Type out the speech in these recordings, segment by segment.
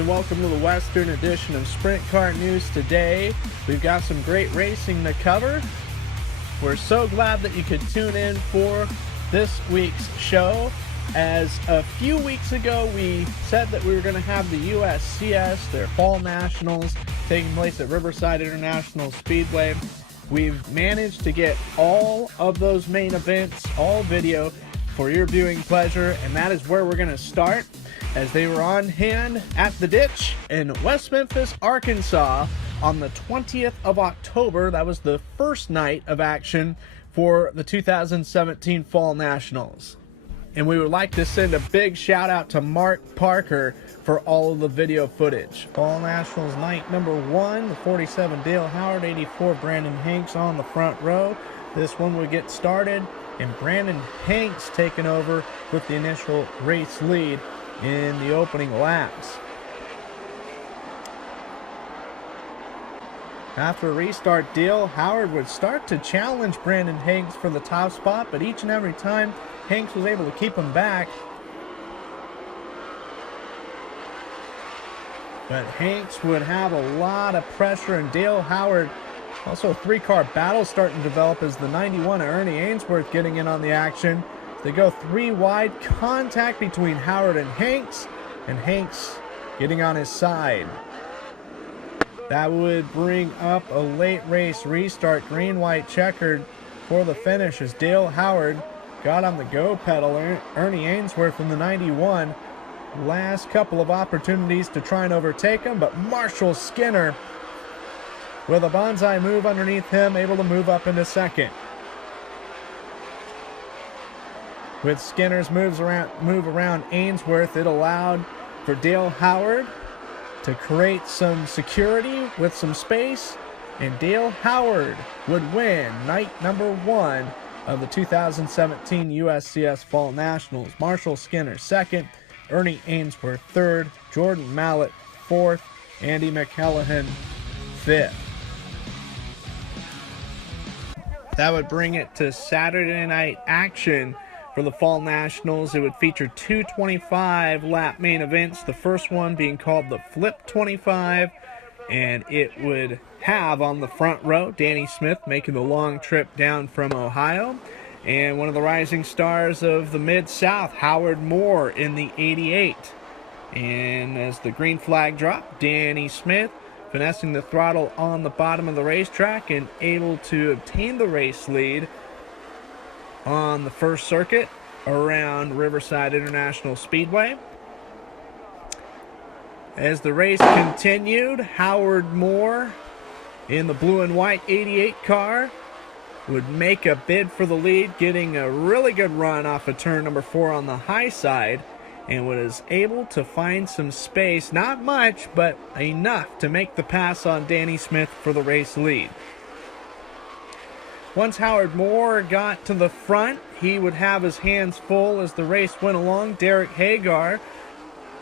and welcome to the Western edition of Sprint Car News today. We've got some great racing to cover. We're so glad that you could tune in for this week's show. As a few weeks ago we said that we were going to have the USCS, their Fall Nationals, taking place at Riverside International Speedway. We've managed to get all of those main events, all video, for your viewing pleasure, and that is where we're going to start, as they were on hand at the ditch in West Memphis, Arkansas on the 20th of October. That was the first night of action for the 2017 Fall Nationals. And we would like to send a big shout out to Mark Parker for all of the video footage. Fall Nationals night number 1, the 47 Dale Howard, 84 Brandon Hanks on the front row. This one will get started, and Brandon Hanks taking over with the initial race lead in the opening laps. After a restart, Dale Howard would start to challenge Brandon Hanks for the top spot, but each and every time Hanks was able to keep him back. But Hanks would have a lot of pressure, and Dale Howard, also a three-car battle starting to develop as the 91 Ernie Ainsworth getting in on the action. They go three wide, contact between Howard and Hanks getting on his side. That would bring up a late race restart, green-white checkered for the finish as Dale Howard got on the go pedal. Ernie Ainsworth in the 91. Last couple of opportunities to try and overtake him, but Marshall Skinner with a bonsai move underneath him, able to move up into second. With Skinner's move around Ainsworth, it allowed for Dale Howard to create some security with some space, and Dale Howard would win night number 1 of the 2017 USCS Fall Nationals. Marshall Skinner second, Ernie Ainsworth third, Jordan Mallett fourth, Andy McCallahan fifth. That would bring it to Saturday night action for the Fall Nationals. It would feature two 25-lap main events, the first one being called the Flip 25, and it would have on the front row Danny Smith making the long trip down from Ohio, and one of the rising stars of the Mid-South, Howard Moore, in the 88. And as the green flag dropped, Danny Smith finessing the throttle on the bottom of the racetrack and able to obtain the race lead on the first circuit around Riverside International Speedway. As the race continued, Howard Moore in the blue and white 88 car would make a bid for the lead, getting a really good run off of turn number 4 on the high side, and was able to find some space, not much, but enough to make the pass on Danny Smith for the race lead. Once Howard Moore got to the front, he would have his hands full as the race went along. Derek Hagar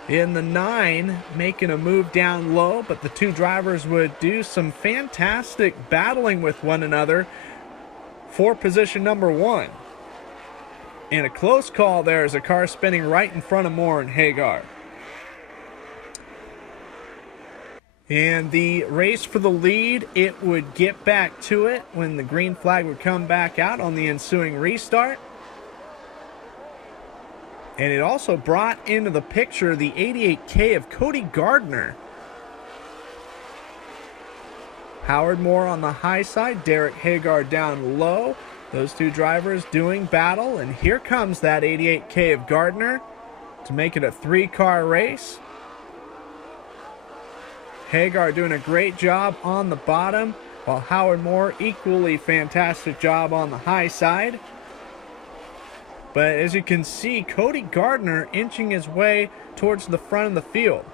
in the 9 making a move down low, but the two drivers would do some fantastic battling with one another for position number 1. And a close call there as a car spinning right in front of Moore and Hagar. And the race for the lead, it would get back to it when the green flag would come back out on the ensuing restart. And it also brought into the picture the 88K of Cody Gardner. Howard Moore on the high side, Derek Hagar down low. Those two drivers doing battle, and here comes that 88K of Gardner to make it a 3-car race. Hagar doing a great job on the bottom, while Howard Moore equally fantastic job on the high side. But as you can see, Cody Gardner inching his way towards the front of the field.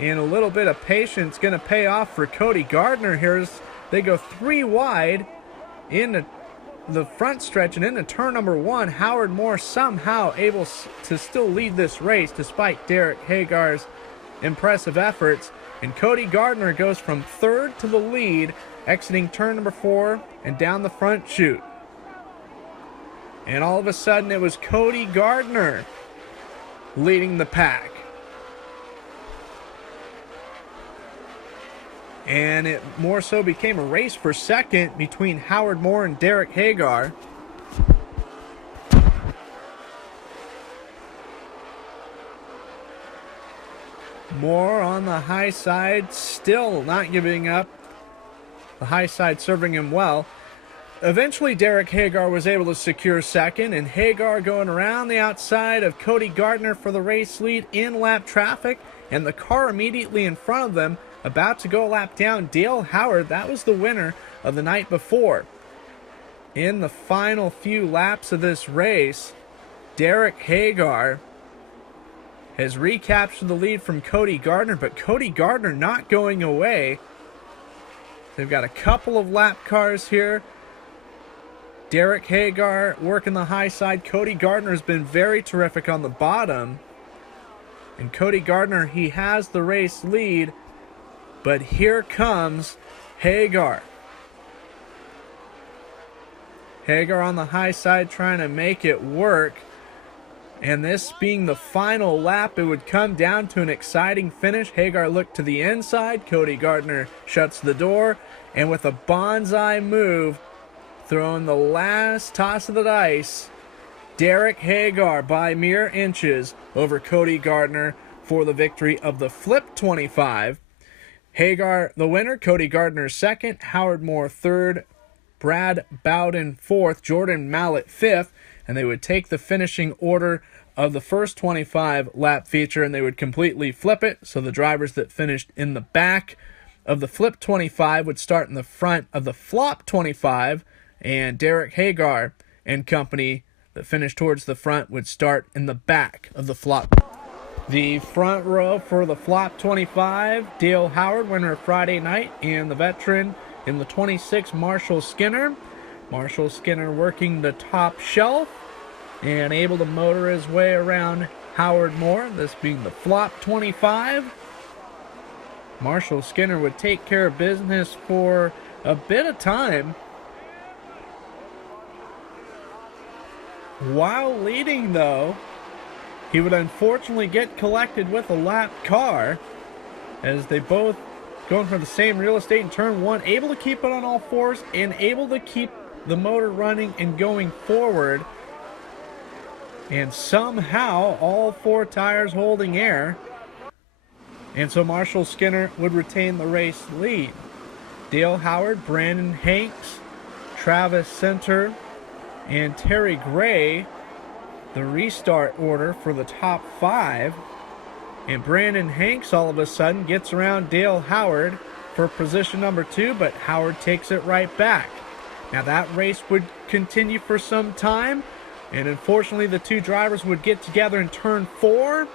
And a little bit of patience going to pay off for Cody Gardner here as they go 3 wide into the front stretch and into turn number 1. Howard Moore somehow able to still lead this race despite Derek Hagar's impressive efforts. And Cody Gardner goes from 3rd to the lead, exiting turn number 4 and down the front chute. And all of a sudden it was Cody Gardner leading the pack. And it more so became a race for second between Howard Moore and Derek Hagar. Moore on the high side, still not giving up. The high side serving him well. Eventually, Derek Hagar was able to secure second, and Hagar going around the outside of Cody Gardner for the race lead in lap traffic, and the car immediately in front of them about to go a lap down. Dale Howard, that was the winner of the night before. In the final few laps of this race, Derek Hagar has recaptured the lead from Cody Gardner, but Cody Gardner not going away. They've got a couple of lap cars here. Derek Hagar working the high side. Cody Gardner has been very terrific on the bottom. And Cody Gardner, he has the race lead. But here comes Hagar. Hagar on the high side trying to make it work. And this being the final lap, it would come down to an exciting finish. Hagar looked to the inside. Cody Gardner shuts the door. And with a bonsai move, throwing the last toss of the dice, Derek Hagar by mere inches over Cody Gardner for the victory of the Flip 25. Hagar the winner, Cody Gardner second, Howard Moore third, Brad Bowden fourth, Jordan Mallett fifth, and they would take the finishing order of the first 25 lap feature and they would completely flip it. So the drivers that finished in the back of the Flip 25 would start in the front of the Flop 25, and Derek Hagar and company that finished towards the front would start in the back of the Flop. The front row for the Flop 25, Dale Howard, winner of Friday night, and the veteran in the 26, Marshall Skinner. Marshall Skinner working the top shelf and able to motor his way around Howard Moore, this being the Flop 25. Marshall Skinner would take care of business for a bit of time, while leading, though, he would unfortunately get collected with a lap car as they both going for the same real estate in turn one, able to keep it on all fours and able to keep the motor running and going forward. And somehow all four tires holding air. And so Marshall Skinner would retain the race lead. Dale Howard, Brandon Hanks, Travis Center, and Terry Gray, the restart order for the top five. And Brandon Hanks all of a sudden gets around Dale Howard for position number 2, but Howard takes it right back. Now that race would continue for some time, and unfortunately the two drivers would get together in turn 4.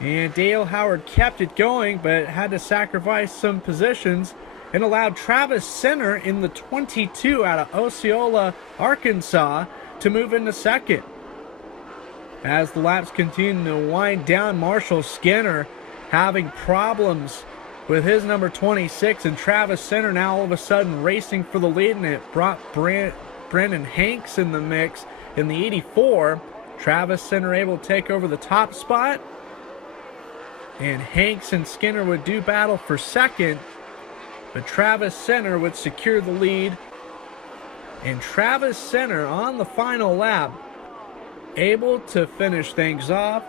And Dale Howard kept it going, but had to sacrifice some positions and allowed Travis Center in the 22 out of Osceola, Arkansas, to move into second. As the laps continue to wind down, Marshall Skinner having problems with his number 26, and Travis Center now all of a sudden racing for the lead, and it brought Brandon Hanks in the mix in the 84. Travis Center able to take over the top spot, and Hanks and Skinner would do battle for second, but Travis Center would secure the lead. And Travis Center on the final lap able to finish things off.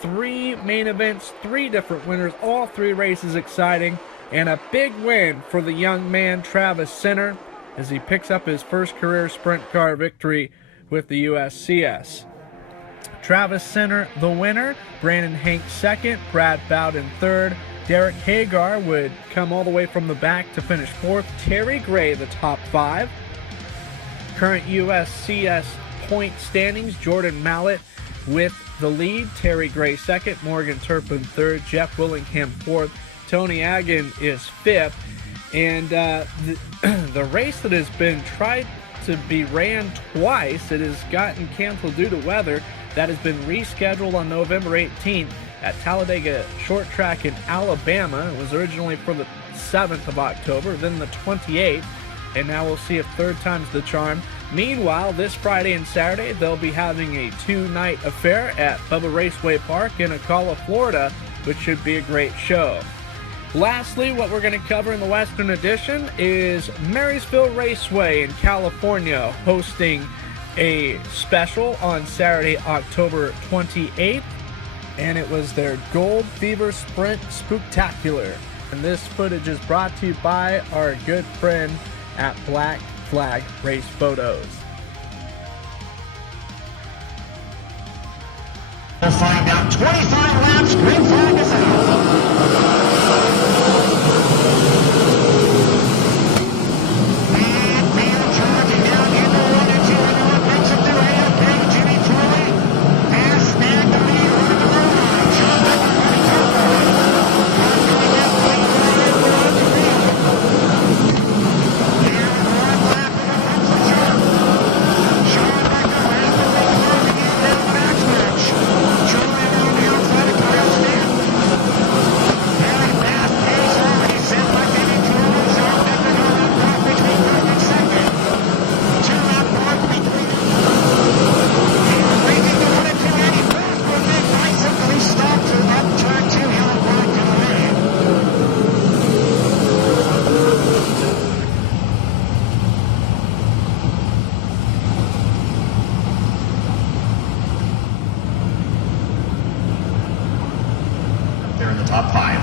3 main events, 3 different winners, all 3 races exciting, and a big win for the young man Travis Center as he picks up his first career sprint car victory with the USCS. Travis Center the winner, Brandon Hanks second, Brad Bowden third, Derek Hagar would come all the way from the back to finish 4th, Terry Gray the top 5. Current USCS point standings, Jordan Mallett with the lead, Terry Gray second, Morgan Turpin third, Jeff Willingham 4th, Tony Agin is 5th. And the race that has been tried to be ran twice, it has gotten canceled due to weather. That has been rescheduled on November 18th at Talladega Short Track in Alabama. It was originally for the 7th of October, then the 28th, and now we'll see if third time's the charm. Meanwhile, this Friday and Saturday, they'll be having a 2-night affair at Bubba Raceway Park in Ocala, Florida, which should be a great show. Lastly, what we're going to cover in the Western Edition is Marysville Raceway in California hosting a special on Saturday, October 28th, and it was their Gold Fever Sprint Spooktacular. And this footage is brought to you by our good friend at Black Flag Race Photos. We'll find out 25 laps, green flag is out. They're in the top 5.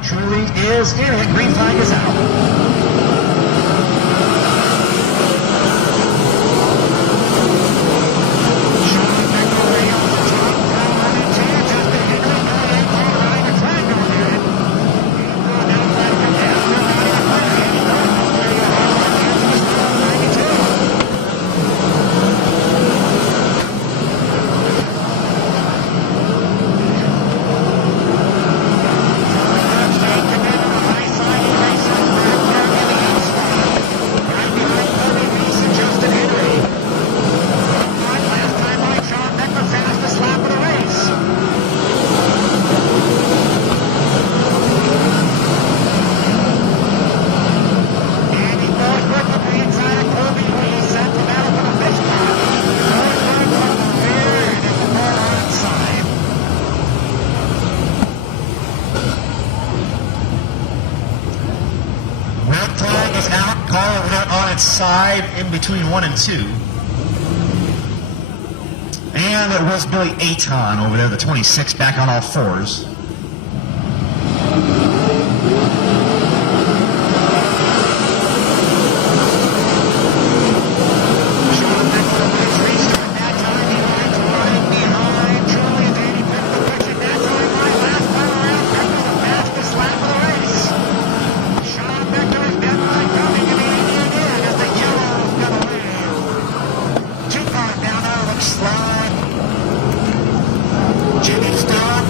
Truly is in it. Green flag is out. Side in between 1 and 2, and it was Billy Aton over there, the 26, back on all fours. Jimmy Stone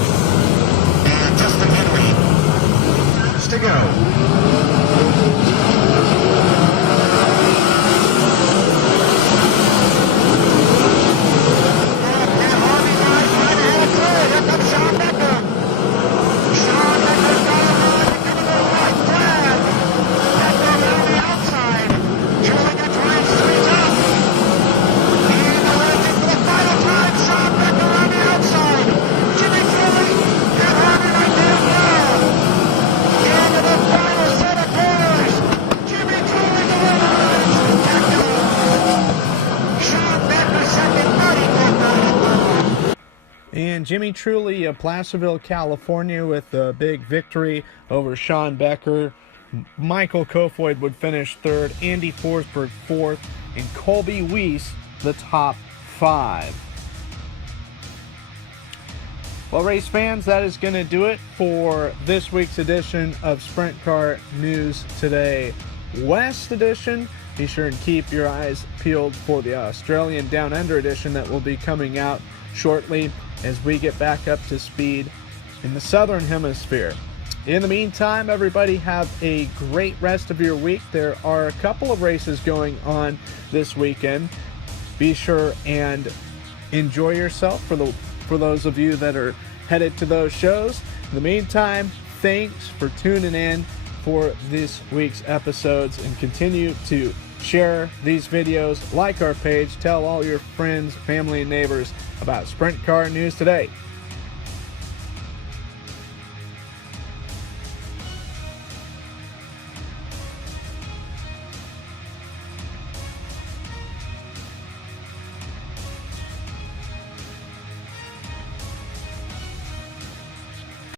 And Jimmy Truly of Placerville, California, with a big victory over Sean Becker. Michael Kofoid would finish third, Andy Forsberg fourth, and Colby Weiss the top 5. Well, race fans, that is going to do it for this week's edition of Sprint Car News Today West edition. Be sure and keep your eyes peeled for the Australian Down Under edition that will be coming out shortly as we get back up to speed in the Southern Hemisphere. In the meantime, everybody have a great rest of your week. There are a couple of races going on this weekend. Be sure and enjoy yourself for those of you that are headed to those shows. In the meantime, thanks for tuning in for this week's episodes, and continue to share these videos, like our page, tell all your friends, family, and neighbors about Sprint Car News Today.